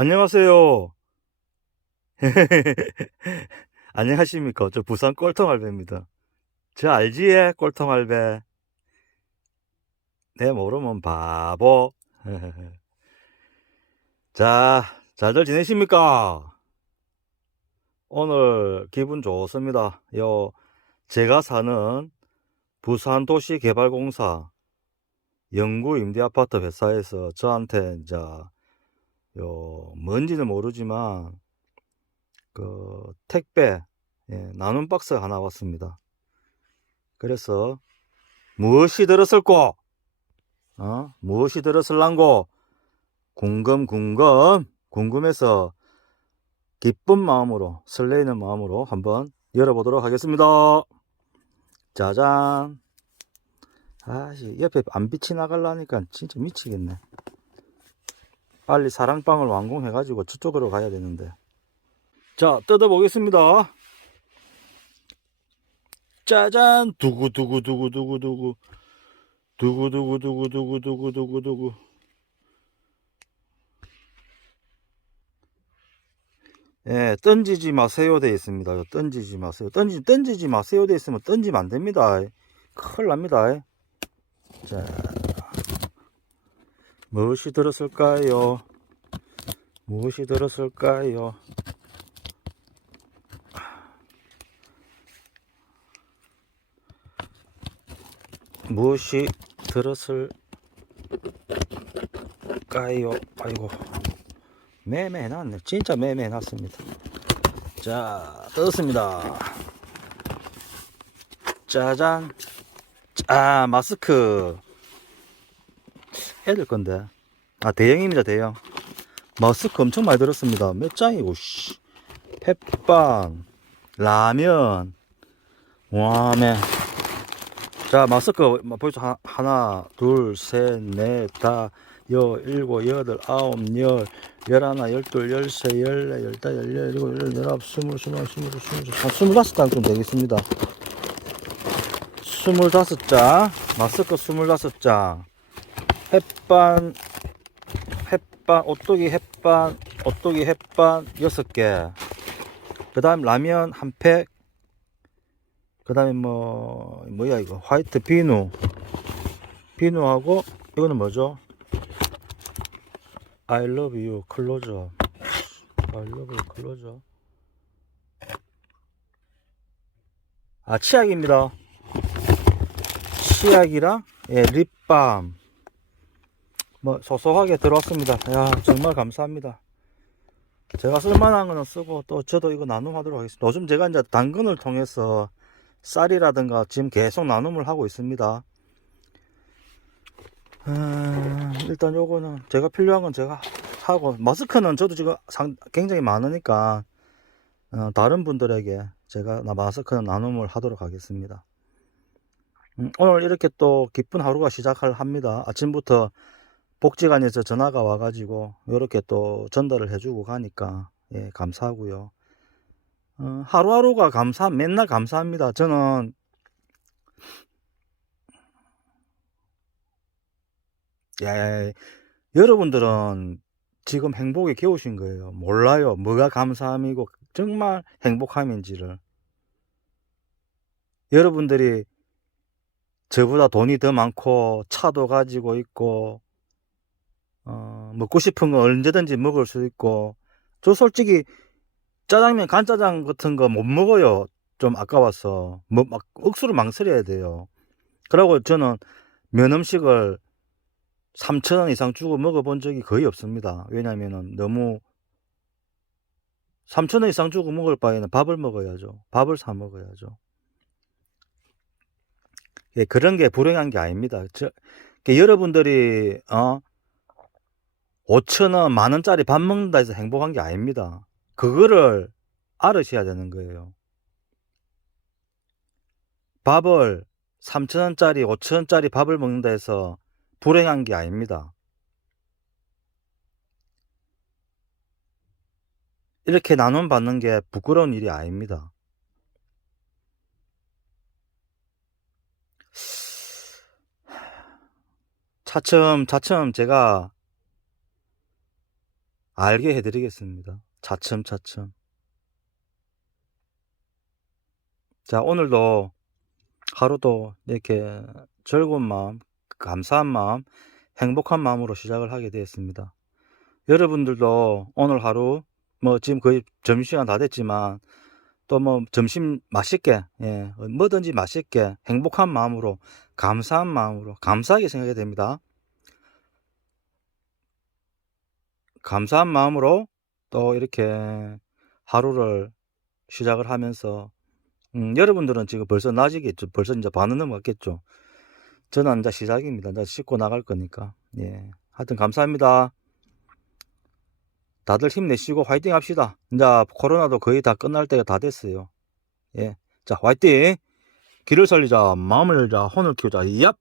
안녕하세요. 안녕하십니까. 저 부산 꼴통할배입니다. 저 알지에 꼴통할배. 내 모르면 바보. 자, 잘들 지내십니까? 오늘 기분 좋습니다. 요, 제가 사는 부산도시개발공사 영구 임대아파트 회사에서 저한테 이제 요 뭔지는 모르지만 그 택배 예, 나눔 박스 하나 왔습니다. 그래서 무엇이 들었을꼬? 어? 무엇이 들었을랑고? 궁금 궁금 궁금해서 기쁜 마음으로 설레이는 마음으로 한번 열어보도록 하겠습니다. 짜잔. 아씨 옆에 안 빛이 나갈라니까 진짜 미치겠네. 빨리 사랑방을 완공해가지고 저쪽으로 가야 되는데. 자, 뜯어보겠습니다. 짜잔! 두구두구두구두구두구. 두구두구두구두구두구두구두구. 예, 던지지 마세요 돼 있습니다. 요 던지지 마세요. 던지, 던지지 마세요 돼 있으면 던지면 안 됩니다. 큰일 납니다. 자, 무엇이 들었을까요? 무엇이 들었을까요? 무엇이 들었을까요? 아이고, 매매해놨네. 진짜 매매해놨습니다. 자, 떴습니다. 짜잔. 아, 마스크. 애들 건데. 아, 대형입니다, 대형. 마스크 엄청 많이 들었습니다. 몇 장이고, 씨. 햇반, 라면, 와메. 자, 마스크? 하- 하나, 둘, 셋, 넷, 다, 여, 일곱, 여덟, 아홉, 열, 열하나, 열둘, 열세, 열네, 열다, 열여, 일곱, 열, 열아홉, 스물, 스물, 스물, 스물, 한 스물다섯 장쯤 되겠습니다. 스물다섯 장, 마스크 스물다섯 장, 햇반, 햇반, 오뚜기 햇반, 오뚜기 햇반 여섯 개. 그 다음 라면 한 팩. 그 다음에 뭐, 뭐야 이거. 화이트 비누. 비누하고, 이거는 뭐죠? I love you, 클로저. I love you, 클로저. 아, 치약입니다. 치약이랑, 예, 립밤. 뭐 소소하게 들어왔습니다. 야 정말 감사합니다. 제가 쓸만한 거는 쓰고 또 저도 이거 나눔하도록 하겠습니다. 요즘 제가 이제 당근을 통해서 쌀이라든가 지금 계속 나눔을 하고 있습니다. 음, 일단 요거는 제가 필요한 건 제가 하고 마스크는 저도 지금 상, 굉장히 많으니까 어, 다른 분들에게 제가 나 마스크는 나눔을 하도록 하겠습니다. 음, 오늘 이렇게 또 기쁜 하루가 시작을 합니다. 아침부터 복지관에서 전화가 와가지고 이렇게 또 전달을 해주고 가니까 예 감사하고요. 어, 하루하루가 감사 맨날 감사합니다. 저는 예 여러분들은 지금 행복에 겨우신 거예요. 몰라요. 뭐가 감사함이고 정말 행복함인지를 여러분들이 저보다 돈이 더 많고 차도 가지고 있고 어, 먹고 싶은 거 언제든지 먹을 수 있고, 저 솔직히 짜장면, 간짜장 같은 거 못 먹어요. 좀 아까워서. 뭐, 막, 억수로 망설여야 돼요. 그러고 저는 면 음식을 3,000원 이상 주고 먹어본 적이 거의 없습니다. 왜냐면은 너무 3,000원 이상 주고 먹을 바에는 밥을 먹어야죠. 밥을 사 먹어야죠. 예, 그런 게 불행한 게 아닙니다. 저, 여러분들이, 어, 5천원, 만원짜리 밥 먹는다 해서 행복한 게 아닙니다. 그거를 알으셔야 되는 거예요. 밥을 3천원짜리, 5천원짜리 밥을 먹는다 해서 불행한 게 아닙니다. 이렇게 나눔 받는 게 부끄러운 일이 아닙니다. 차츰, 차츰 제가 알게 해드리겠습니다. 차츰차츰. 자, 오늘도 하루도 이렇게 즐거운 마음, 감사한 마음, 행복한 마음으로 시작을 하게 되었습니다. 여러분들도 오늘 하루, 뭐 지금 거의 점심시간 다 됐지만, 또 뭐 점심 맛있게, 예, 뭐든지 맛있게, 행복한 마음으로, 감사한 마음으로, 감사하게 생각해야 됩니다. 감사한 마음으로 또 이렇게 하루를 시작을 하면서 음, 여러분들은 지금 벌써 낮이겠죠. 벌써 이제 반은 넘었겠죠. 저는 이제 시작입니다. 이제 씻고 나갈 거니까. 예. 하여튼 감사합니다. 다들 힘내시고 화이팅 합시다. 이제 코로나도 거의 다 끝날 때가 다 됐어요. 예. 자, 화이팅! 길을 살리자, 마음을 열자, 혼을 키우자. 얍!